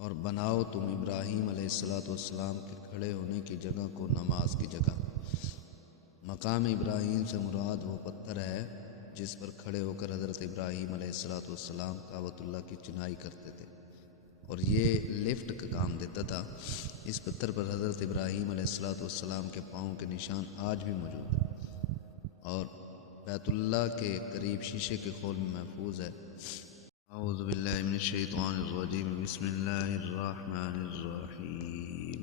اور بناؤ تم ابراہیم علیہ السلام کے کھڑے ہونے کی جگہ کو نماز کی جگہ۔ مقام ابراہیم سے مراد وہ پتھر ہے جس پر کھڑے ہو کر حضرت ابراہیم علیہ السلام کعبۃ اللہ کی چنائی کرتے تھے، اور یہ لفٹ کا کام دیتا تھا۔ اس پتھر پر حضرت ابراہیم علیہ السلام کے پاؤں کے نشان آج بھی موجود ہیں اور بیت اللہ کے قریب شیشے کے خول میں محفوظ ہے۔ اعوذ باللہ من الشیطان الرجیم، بسم اللہ الرحمن الرحیم۔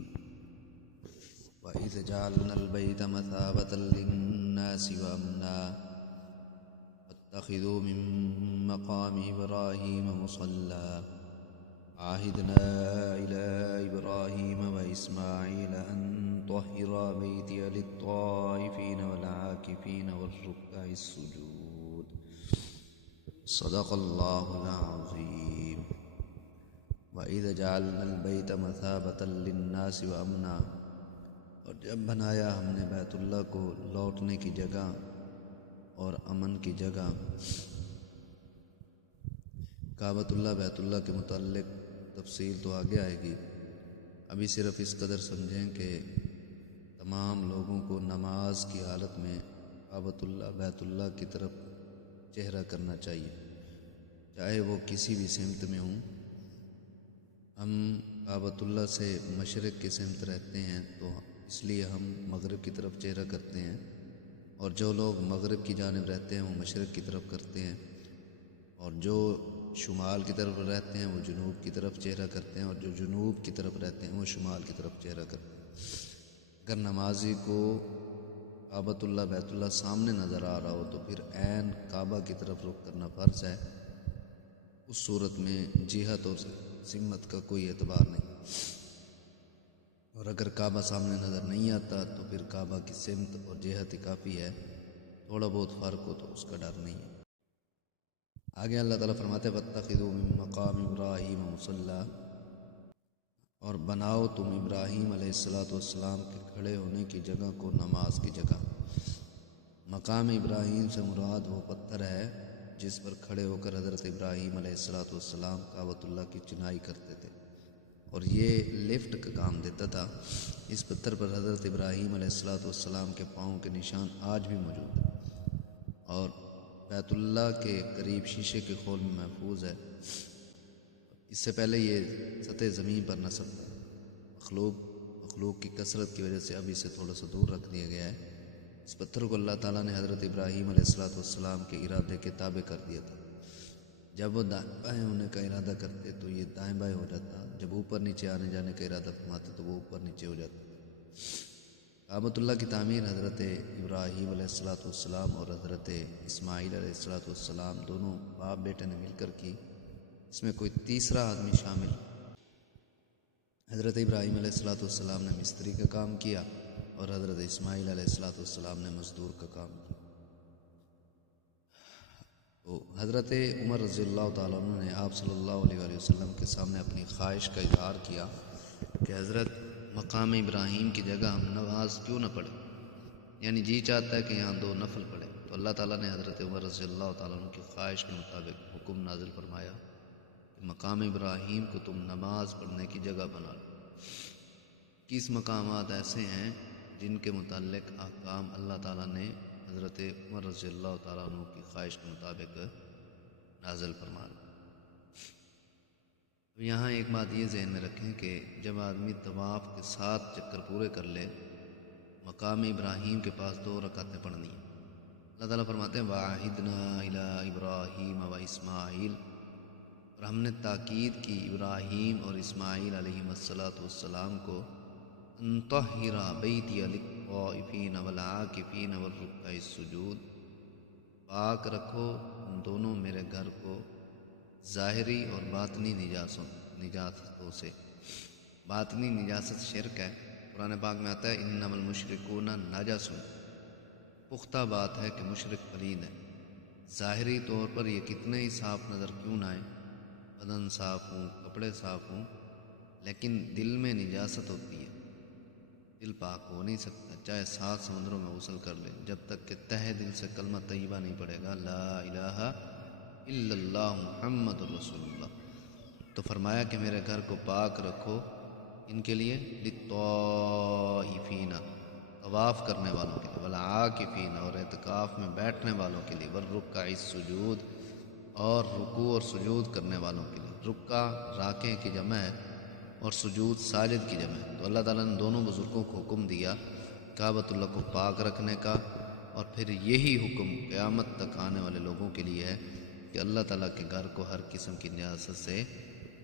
وَإِذْ جَعَلْنَا الْبَيْتَ مَثَابَةً لِلنَّاسِ وَأَمْنًا وَاتَّخِذُوا مِن مَّقَامِ إِبْرَاهِيمَ مُصَلًّى عَهِدْنَا إِلَىٰ إِبْرَاهِيمَ وَإِسْمَاعِيلَ أَن طَهِّرَا بَيْتِيَ لِلطَّائِفِينَ وَالْعَاكِفِينَ وَالرُّكَّعِ السُّجُودِ۔ صدق اللہ العظیم۔ وَإِذْ جَعَلْنَا الْبَيْتَ مَثَابَةً لِلنَّاسِ وَأَمْنًا، اور جب بنایا ہم نے بیت اللہ کو لوٹنے کی جگہ اور امن کی جگہ۔ کعبۃ اللہ بیت اللہ کے متعلق تفصیل تو آگے آئے گی، ابھی صرف اس قدر سمجھیں کہ تمام لوگوں کو نماز کی حالت میں کعبۃ اللہ بیت اللہ کی طرف چہرہ کرنا چاہیے، چاہے وہ کسی بھی سمت میں ہوں۔ ہم کعبۃ اللہ سے مشرق کی سمت رہتے ہیں تو اس لیے ہم مغرب کی طرف چہرہ کرتے ہیں، اور جو لوگ مغرب کی جانب رہتے ہیں وہ مشرق کی طرف کرتے ہیں، اور جو شمال کی طرف رہتے ہیں وہ جنوب کی طرف چہرہ کرتے ہیں، اور جو جنوب کی طرف رہتے ہیں وہ شمال کی طرف چہرہ کرتے ہیں۔ اگر نمازی کو کعبۃ اللہ بیت اللہ سامنے نظر آ رہا ہو تو پھر عین کعبہ کی طرف رخ کرنا فرض ہے۔ اس صورت میں جہت اور سمت کا کوئی اعتبار نہیں، اور اگر کعبہ سامنے نظر نہیں آتا تو پھر کعبہ کی سمت اور جہت ہی کافی ہے، تھوڑا بہت فرق ہو تو اس کا ڈر نہیں ہے۔ آگے اللہ تعالیٰ فرماتے ہیں وَاتَّخِذُوا مِن مَّقَامِ إِبْرَاهِيمَ مُصَلًّى، اور بناؤ تم ابراہیم علیہ السلام کے کھڑے ہونے کی جگہ کو نماز کی جگہ۔ مقام ابراہیم سے مراد وہ پتھر ہے جس پر کھڑے ہو کر حضرت ابراہیم علیہ السلام کعبۃ اللہ کی چنائی کرتے تھے، اور یہ لفٹ کا کام دیتا تھا۔ اس پتھر پر حضرت ابراہیم علیہ السلام کے پاؤں کے نشان آج بھی موجود ہیں اور بیت اللہ کے قریب شیشے کے خول میں محفوظ ہے۔ اس سے پہلے یہ سطح زمین پر نصب تھا، مخلوق کی کثرت کی وجہ سے اب اسے تھوڑا سا دور رکھ دیا گیا ہے۔ اس پتھر کو اللہ تعالیٰ نے حضرت ابراہیم علیہ السلام کے ارادے کے تابع کر دیا تھا۔ جب وہ دائیں بائیں ہونے کا ارادہ کرتے تو یہ دائیں بائیں ہو جاتا، جب اوپر نیچے آنے جانے کا ارادہ فرماتے تو وہ اوپر نیچے ہو جاتا۔ کعبۃ اللہ کی تعمیر حضرت ابراہیم علیہ السلام اور حضرت اسماعیل علیہ السلام دونوں باپ بیٹے نے مل کر کی، اس میں کوئی تیسرا آدمی شامل۔ حضرت ابراہیم علیہ السلام نے مستری کا کام کیا اور حضرت اسماعیل علیہ السلام نے مزدور کا کام کیا۔ تو حضرت عمر رضی اللہ تعالیٰ عنہ نے آپ صلی اللہ علیہ وسلم کے سامنے اپنی خواہش کا اظہار کیا کہ حضرت مقام ابراہیم کی جگہ ہم نماز کیوں نہ پڑھیں، یعنی جی چاہتا ہے کہ یہاں 2 نفل پڑھیں۔ تو اللہ تعالیٰ نے حضرت عمر رضی اللہ تعالیٰ عنہ کی خواہش کے مطابق حکم نازل فرمایا کہ مقام ابراہیم کو تم نماز پڑھنے کی جگہ بنا لو۔ 21 مقامات ایسے ہیں جن کے متعلق احکام اللہ تعالیٰ نے حضرت عمر رضی اللہ تعالیٰ عنہ کی خواہش کے مطابق نازل فرما دی۔ یہاں ایک بات یہ ذہن میں رکھیں کہ جب آدمی طواف کے 7 چکر پورے کر لے، مقام ابراہیم کے پاس 2 رکعتیں پڑھنی ہیں۔ اللہ تعالیٰ فرماتے ہیں وَعَهِدْنَا إِلَىٰ إِبْرَاهِيمَ وَإِسْمَاعِيلَ، اور ہم نے تاکید کی ابراہیم اور اسماعیل علیہ السلام کو أَن طَهِّرَ بَيْتِيَ لِلطَّائِفِينَ وَالْعَاكِفِينَ وَالرُّكَّعِ السُّجُودِ، پاک رکھو ان دونوں میرے گھر کو ظاہری اور باطنی نجاستوں سے۔ باطنی نجاست شرک ہے، قرآن پاک میں آتا ہے انما المشرکون نجس، پختہ بات ہے کہ مشرک پلید ہے۔ ظاہری طور پر یہ کتنے ہی صاف نظر کیوں نہ آئیں، بدن صاف ہوں، کپڑے صاف ہوں، لیکن دل میں نجاست ہوتی ہے، دل پاک ہو نہیں سکتا، چاہے 7 سمندروں میں غسل کر لے، جب تک کہ تہ دل سے کلمہ طیبہ نہیں پڑے گا لا الہ الا اللہ محمد رسول اللہ۔ تو فرمایا کہ میرے گھر کو پاک رکھو ان کے لیے للطائفین طواف کرنے والوں کے لیے، والعاکفین اور اعتکاف میں بیٹھنے والوں کے لیے، والرکع السجود اور رکوع اور سجود کرنے والوں کے لیے۔ رکع راکع کی جمع ہے اور سجود ساجد کی جمع ہے۔ تو اللہ تعالیٰ نے دونوں بزرگوں کو حکم دیا کعبۃ اللہ کو پاک رکھنے کا، اور پھر یہی حکم قیامت تک آنے والے لوگوں کے لیے ہے کہ اللہ تعالیٰ کے گھر کو ہر قسم کی نجاست سے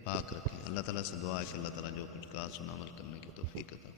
پاک رکھیں۔ اللہ تعالیٰ سے دعا ہے کہ اللہ تعالیٰ جو کچھ کہا سنا عمل کرنے کی توفیق عطا